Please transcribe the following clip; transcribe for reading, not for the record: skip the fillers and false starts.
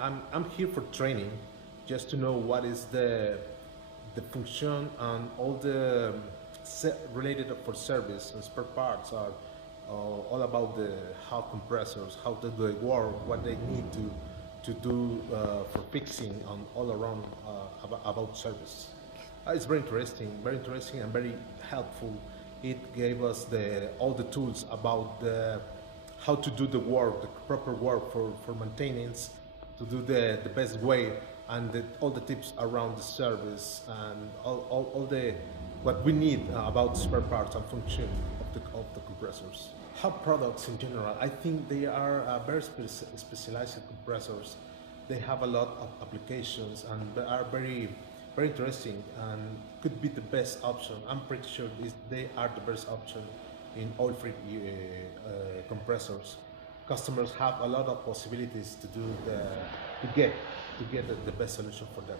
I'm here for training, just to know what is the function and all the related for service and spare parts are all about the how compressors, how they work, what they need to do for fixing and all around about service. It's very interesting and very helpful. It gave us all the tools about how to do the work, the proper work for maintenance, to do the best way, and all the tips around the service and all the what we need about spare parts and function of the compressors. How products in general, I think they are very specialized compressors. They have a lot of applications and they are very interesting and could be the best option. I'm pretty sure they are the best option in oil-free compressors. Customers have a lot of possibilities to do to get the best solution for them.